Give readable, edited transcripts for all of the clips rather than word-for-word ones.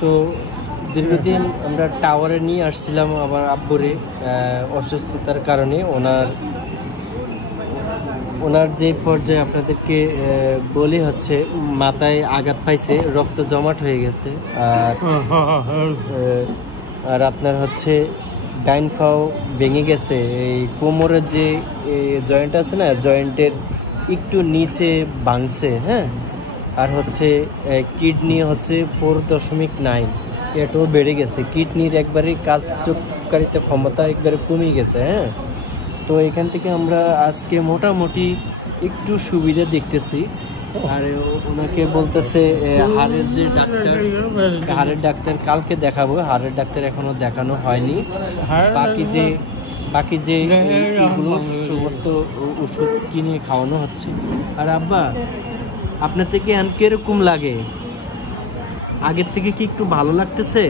তো দীর্ঘদিন আমরা টাওয়ারে নিয়ে আসছিলাম আমার আব্বুরে অসুস্থতার কারণে। ওনার যে পর্যায়ে আপনাদেরকে বলি হচ্ছে মাথায় আঘাত পাইছে, রক্ত জমাট হয়ে গেছে। আর আপনার হচ্ছে ডাইন পাও ভেঙে গেছে। এই কোমরের যে জয়েন্ট আছে না, জয়েন্টের একটু নিচে ভাঙছে। হ্যাঁ, আর হচ্ছে কিডনি হচ্ছে 4.9, এটাও বেড়ে গেছে। কিডনির একবারে কার্যকারিতা ক্ষমতা একবারে কমে গেছে। হ্যাঁ, তো এখান থেকে আমরা আজকে মোটামুটি একটু সুবিধা দেখতেছি। আর ওনাকে বলতেছে হাড়ের ডাক্তার কালকে দেখাবো। হাড়ের ডাক্তার এখনো দেখানো হয়নি। বাকি যে সমস্ত ওষুধ কিনে খাওয়ানো হচ্ছে। আর আব্বা, আপনার থেকে কিরকম লাগে? আগের থেকে কি একটু ভালো লাগতেছে?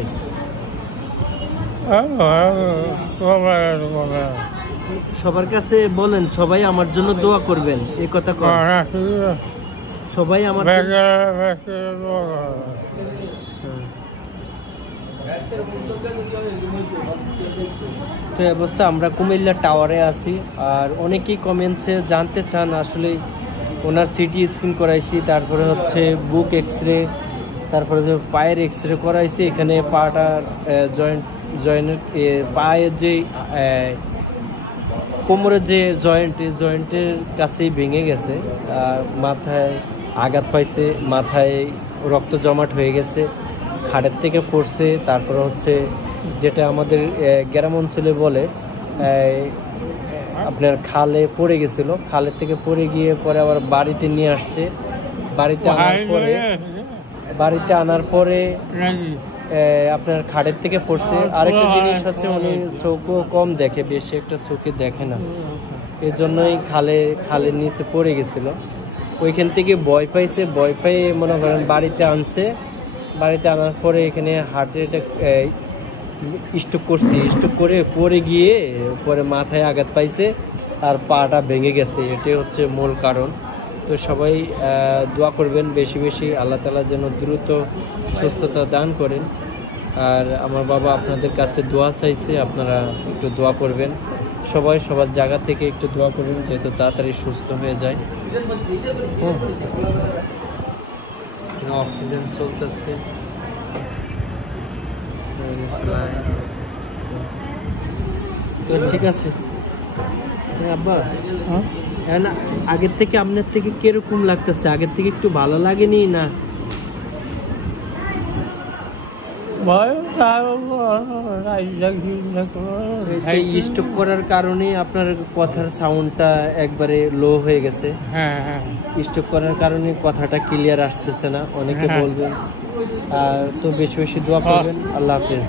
সবার কাছে বলেন, সবাই আমার জন্য দোয়া করবেন, এই কথা সবাই আমার তো অবস্থা। আমরা কুমিল্লা টাওয়ারে আছি। আর অনেকেই কমেন্টসে জানতে চান আসলে ওনার সিটি স্ক্যান করাইছি, তারপরে হচ্ছে বুক এক্সরে, তারপরে যে পায়ের এক্সরে করাইছি। এখানে পাটার জয়েন্টের পায়ের যে কোমরের যে জয়েন্টের কাছেই ভেঙে গেছে। আর মাথায় আঘাত পাইছে, মাথায় রক্ত জমাট হয়ে গেছে, খাড়ের থেকে পড়ছে। তারপরে হচ্ছে যেটা আমাদের গ্রাম অঞ্চলে বলে আপনার খালে পড়ে গেছিল। খালের থেকে পড়ে গিয়ে পরে আবার বাড়িতে নিয়ে আসছে। বাড়িতে আনার পরে আপনার খাড়ের থেকে পড়ছে। আরেকটা জিনিস হচ্ছে উনি চোখও কম দেখে, বেশি একটা চোখে দেখে না, এই জন্যই খালের নিচে পড়ে গেছিল। ওইখান থেকে ভয় পাইছে, ভয় পেয়ে মনে করেন বাড়িতে আনছে। বাড়িতে আনার পরে এখানে হার্টের একটা স্ট্রোক করছি। স্ট্রোক করে পড়ে গিয়ে পরে মাথায় আঘাত পাইছে আর পাটা ভেঙে গেছে। এটাই হচ্ছে মূল কারণ। তো সবাই দোয়া করবেন বেশি বেশি, আল্লাহ তাআলা যেন দ্রুত সুস্থতা দান করেন। আর আমার বাবা আপনাদের কাছে দোয়া চাইছে, আপনারা একটু দোয়া করবেন। সবাই সবার জায়গা থেকে একটু দোয়া করবেন যেহেতু তাড়াতাড়ি সুস্থ হয়ে যায়। অক্সিজেন চলতেছে। তো ঠিক আছে আব্বা, আগের থেকে আপনার থেকে কিরকম লাগতেছে? আগের থেকে একটু ভালো লাগেনি না? স্টক করার কারণে আপনার কথার সাউন্ডটা একবারে লো হয়ে গেছে। স্টক করার কারণে কথাটা ক্লিয়ার আসতেছে না, অনেকে বলবেন। তো বেশি বেশি দোয়া করবেন। আল্লাহ হাফেজ।